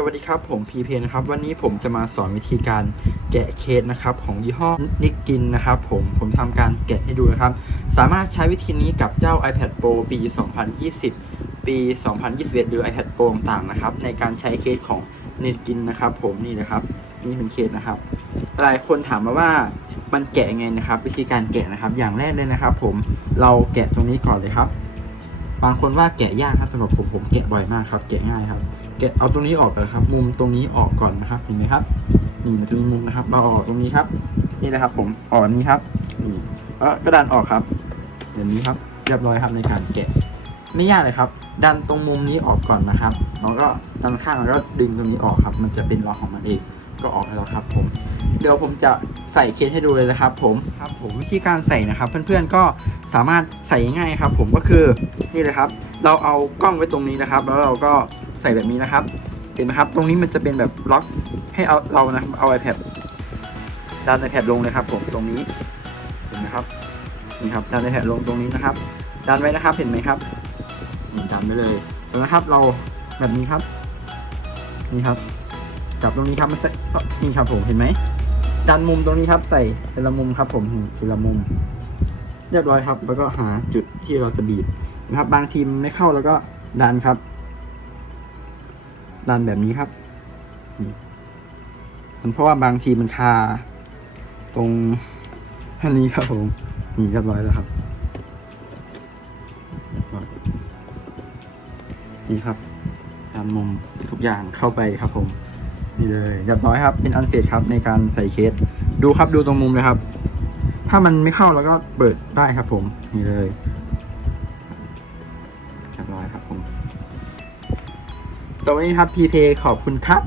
สวัสดีครับ ผมพีเพนะครับ วันนี้ผมจะมาสอนวิธีการแกะเคสนะครับ ของยี่ห้อนิกกินนะครับผมผมทำการแกะให้ดูนะครับ สามารถใช้วิธีนี้กับเจ้า iPad Pro ปี 2020 ปี 2021 หรือ iPad Pro ต่างๆนะครับ ในการใช้เคสของนิกกินนะครับ ผมนี่นะครับ นี่เป็นเคสนะครับ หลายคนถามมาว่ามันแกะยังไงนะครับ วิธีการแกะนะครับ อย่างแรกเลยนะครับ ผมเราแกะตรงนี้ก่อนเลยครับ บางคนว่าแกะยากครับสำหรับผมผมแกะบ่อยมากครับ แกะง่ายครับ แกะเอาตรงนี้ออกก่อนครับ มุมตรงนี้ออกก่อนนะครับ เห็นไหมครับ นี่มันจะมีมุมนะครับ เราอออกตรงนี้ครับ นี่นะครับ ผมออกแบบนี้ครับ นี่แล้วก็ดันออกครับแบบนี้ครับ เรียบร้อยครับในการแกะ ไม่ยากเลยครับ ดันตรงมุมนี้ออกก่อนนะครับแล้วก็ดันข้างแล้วก็ดึงตรงนี้ออกครับ มันจะเป็นล็อกของมันเองก็ออกแล้วครับ ผม เดี๋ยวผมจะใส่เคสให้ดูเลยนะครับ ผมครับ ผมวิธีการใส่นะครับ เพื่อนๆก็สามารถใส่ง่ายครับ ผมก็คือนี่เลยครับ เราเอากล้องไว้ตรงนี้นะครับ แล้วเราก็ใส่แบบนี้นะครับ เห็นไหมครับ ตรงนี้มันจะเป็นแบบล็อกให้เอาเรานะครับเอา iPad ดัน iPad ลงเลยครับ ผมตรงนี้เห็นไหมครับนี่ครับดัน iPad ลงตรงนี้นะครับดันไว้นะครับเห็นไหมครับ นี่ดันไปเลยแล้วนะครับเราแบบนี้ครับ นี่ครับ จับตรงนี้ครับมันใส่นี่ครับผมเห็นไหมดันมุมตรงนี้ครับ ใส่ทีละมุมครับผมทีละมุม เรียบร้อยครับ แล้วก็หาจุดที่เราจะบีบนะครับ บางทีมไม่เข้าแล้วก็ดันครับ ดันแบบนี้ครับนี่มันเพราะว่าบางทีมันคา ตรงอันนี้ครับผมนี่เรียบร้อยแล้วครับ นี่ครับดันมุมทุกอย่างเข้าไปครับผมนี่เลยเรียบร้อยครับ เป็นอันเสร็จครับในการใส่เคส ดูครับดูตรงมุมเลยครับ ถ้ามันไม่เข้าแล้วก็เปิดได้ครับผมนี่เลยเรียบร้อยครับผมสวัสดีครับพีเพขอบคุณครับ